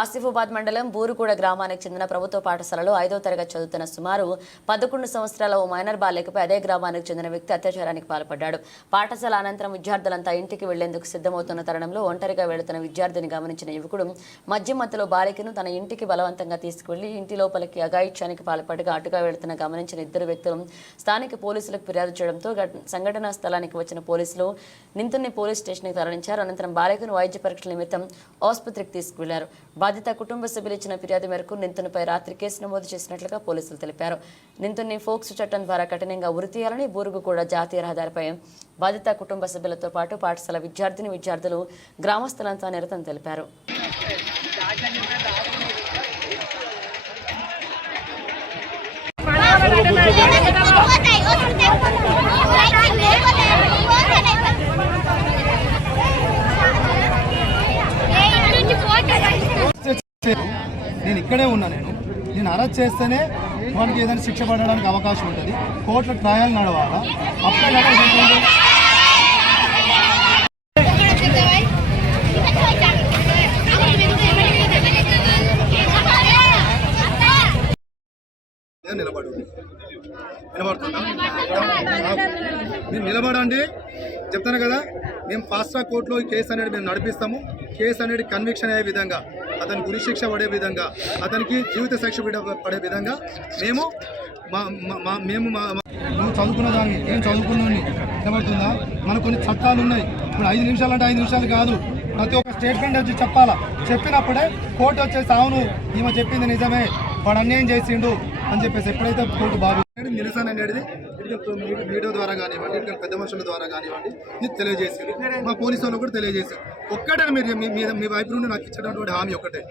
ఆసిఫాబాద్ మండలం బూరుగూడ గ్రామానికి చెందిన ప్రభుత్వ పాఠశాలలో ఐదో తరగతి చదువుతున్న సుమారు పదకొండు సంవత్సరాల ఓ మైనర్ బాలికపై అదే గ్రామానికి చెందిన వ్యక్తి అత్యాచారానికి పాల్పడ్డాడు. పాఠశాల అనంతరం విద్యార్థులంతా ఇంటికి వెళ్ళేందుకు సిద్ధమవుతున్న తరుణంలో ఒంటరిగా వెళుతున్న విద్యార్థిని గమనించిన యువకుడు మధ్య మధ్యలో బాలికను తన ఇంటికి బలవంతంగా తీసుకువెళ్ళి ఇంటి లోపలికి అఘాయిత్యానికి పాల్పడగా అటుగా వెళుతున్న గమనించిన ఇద్దరు వ్యక్తులు స్థానిక పోలీసులకు ఫిర్యాదు చేయడంతో సంఘటనా స్థలానికి వచ్చిన పోలీసులు నింతుని పోలీస్ స్టేషన్కి తరలించారు. అనంతరం బాలికను వైద్య పరీక్షల నిమిత్తం ఆసుపత్రికి తీసుకువెళ్ళారు. బాధిత కుటుంబ సభ్యులు ఇచ్చిన ఫిర్యాదు మేరకు నిందితునిపై రాత్రి కేసు నమోదు చేసినట్లుగా పోలీసులు తెలిపారు. నింతుని ఫోక్స్ చట్టం ద్వారా కఠినంగా ఉరితీయాలని బూరుగు కూడా జాతీయ రహదారిపై బాధిత కుటుంబ సభ్యులతో పాటు పాఠశాల విద్యార్థిని విద్యార్థులు గ్రామస్తులంతా నిరతం తెలిపారు నేను ఇక్కడే ఉన్నా నేను నేను అరెస్ట్ చేస్తేనే మనకి ఏదైనా శిక్ష పడడానికి అవకాశం ఉంటుంది. కోర్టులో ట్రయల్ నడవాలా? అప్పుడే నేను నిలబడు నిలబడుతున్నా మీరు నిలబడండి. చెప్తాను కదా మేము ఫాస్ట్ ట్రాక్ కోర్టులో ఈ కేసు అనేది మేము నడిపిస్తాము. కేసు అనేది కన్విక్షన్ అయ్యే విధంగా. అతని గురిశిక్ష పడే విధంగా అతనికి జీవిత శిక్ష పడే- పడే విధంగా మేము మా మా- మేము మా నువ్వు చదువుకున్న దాన్ని నేను చదువుకున్నాను నిలబడుతుందా మనకు కొన్ని చట్టాలు ఉన్నాయి. ఇప్పుడు ఐదు నిమిషాలు అంటే ఐదు నిమిషాలు కాదు. ప్రతి ఒక్క స్టేట్మెంట్ వచ్చి చెప్పాలా? చెప్పినప్పుడే కోర్టు వచ్చేసి అవును ఈమె చెప్పింది నిజమే. వాడు అన్యాయం చేసిండు. అని చెప్పేసి ఎప్పుడైతే కోర్టు బాగా నిరసన అనేది మీడియా ద్వారా కానివ్వండి ఇక్కడ పెద్ద మనుషుల ద్వారా కానివ్వండి ఇది తెలియజేసింది. మా పోలీసు వాళ్ళు కూడా తెలియజేశారు ఒక్కటే మీరు మీ మీద మీ వైపు నుండి నాకు ఇచ్చినటువంటి హామీ ఒకటే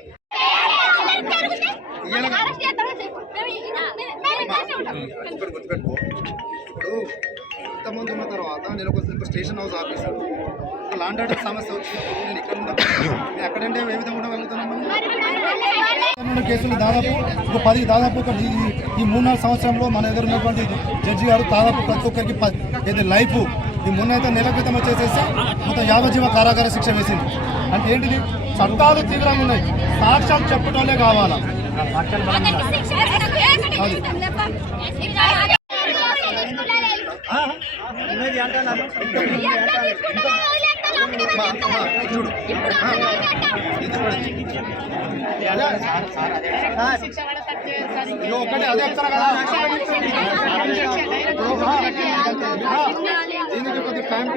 గుర్తుపెట్టు, గుర్తుపెట్టుకో. ఇప్పుడు ఇంతమంది ఉన్న తర్వాత నేను ఒక స్టేషన్ హౌస్ ఆఫీసర్. ఒక లాండ్ ఆర్డర్ సమస్య వచ్చినప్పుడు నేను ఇక్కడ ఎక్కడంటే ఏ విధంగా ఉండగలుగుతున్నాను ఉన్న కేసులు దాదాపు ఒక పది దాదాపు ఒక ఈ- మూడు నాలుగు సంవత్సరంలో మన దగ్గర ఉన్నటువంటి జడ్జి గారు దాదాపు ప్రతి ఒక్కరికి ఇది లైఫ్ ఈ మొన్న అయితే నెల క్రితం వచ్చేసేసి మొత్తం యావజ్జీవ కారాగార శిక్ష వేసింది. అంటే ఏంటిది? చట్టాలు తీవ్రంగా ఉన్నాయి. సాక్ష్యాలు చెప్పటోనే కావాలా? మా, చూడు ఆ, ఇది ఒకటే అదే చెప్తారా కదా దీనికి కొద్దిగా టైం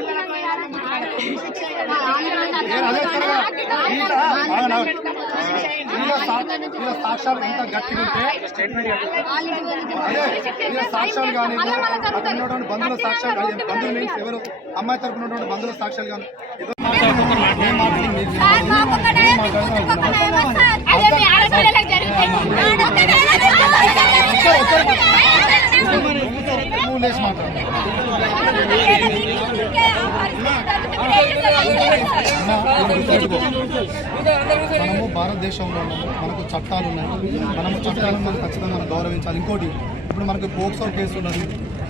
సాక్ష్యాలు ఎంత గట్టిగా ఉంటే సాక్ష్యాలు కానీ అక్కడ ఉన్నటువంటి బంధువుల సాక్ష్యాలు కానీ బంధువులు మీన్స్ ఎవరు అమ్మాయి తరపున ఉన్నటువంటి బంధువుల సాక్ష్యాలు కానీ నువ్వు లేచి మాట్లాడు మనము భారతదేశంలో ఉన్నాము. మనకు చట్టాలు ఉన్నాయి. మనము చట్టాలను మనం ఖచ్చితంగా మనం గౌరవించాలి. ఇంకోటి ఇప్పుడు మనకు పోక్సో కేసు ఉన్నది.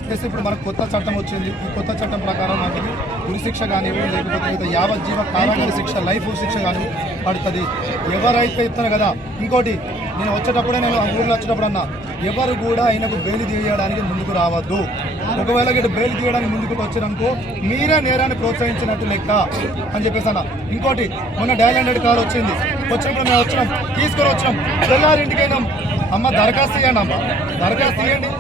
కేసు ఇప్పుడు మనకు కొత్త చట్టం వచ్చింది. ఈ కొత్త చట్టం ప్రకారం మనకి గురిశిక్ష కానివ్వండి లేకపోతే యావజ్జీవ కారాగార శిక్ష లైఫ్ శిక్ష కానీ పడుతుంది. ఎవరైతే ఇస్తారు కదా ఇంకోటి నేను వచ్చేటప్పుడే నేను ఆ వచ్చేటప్పుడు అన్నా ఎవరు కూడా ఆయనకు బెయిల్ తీయడానికి ముందుకు రావద్దు. ఒకవేళ ఇటు బెయిల్ తీయడానికి ముందుకు వచ్చారనుకో మీరే నేరాన్ని ప్రోత్సహించినట్టు లెక్క అని చెప్పేసి అన్న. ఇంకోటి మొన్న డైల్ హండ్రెడ్ కార్ వచ్చింది. వచ్చినప్పుడు మేము వచ్చినాం తీసుకొని వచ్చినాం. తెల్లారింటికి అయినాం అమ్మ దరఖాస్తు చేయండి అమ్మ. దరఖాస్తు చేయండి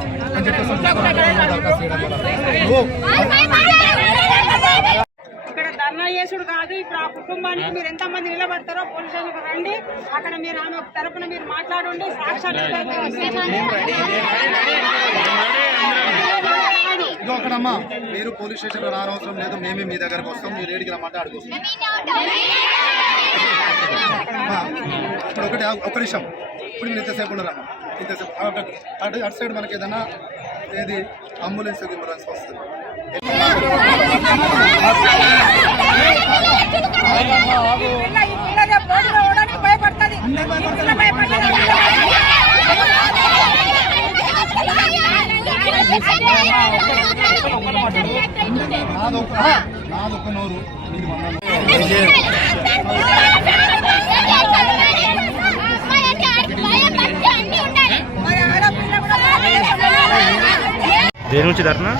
ఇక్కడ ధర్నా చేసుడు కాదు. ఇప్పుడు ఆ కుటుంబానికి మీరు ఎంత మంది నిలబడతారో పోలీస్ స్టేషన్కి రండి. అక్కడ మీరు ఆమె తరపున మీరు మాట్లాడండి ఇదో ఒకటమ్మా మీరు పోలీస్ స్టేషన్లో రానవసరం లేదు. మేమే మీ దగ్గరకు వస్తాం. మీరు ఏడికి రమ్మంటే అడుగుతాం ఇప్పుడు ఒకటి ఒక నిమిషం. ఇప్పుడు మీరు ఇంతసేపు ఉండరా? ఇంతసేపు అటు అటు సైడ్ మనకి ఏదైనా ఏది అంబులెన్స్ గింబులెన్స్ వస్తుంది. నాదొక నోరు. దేని నుంచి ధర్నా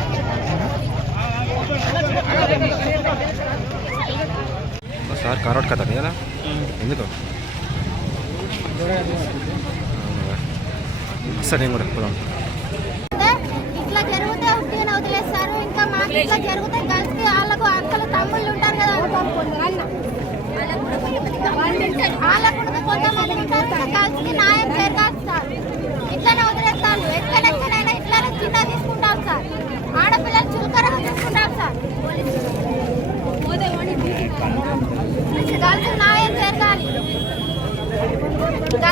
సార్ కారోట్ కదా కదా ఎందుకు సరే నేను కూడా పోదాం ఇట్లా జరిగితే ఉట్టిగా వదిలేస్తారు ఇంకా మాకు ఇట్లా జరిగితే గర్ల్స్కి వాళ్ళకు అక్కలు తమ్ముళ్ళు ఉంటారు కదా వాళ్ళకు కూడా కొంతమంది ఉంటారు గర్ల్స్కి న్యాయం జరుగుతుంది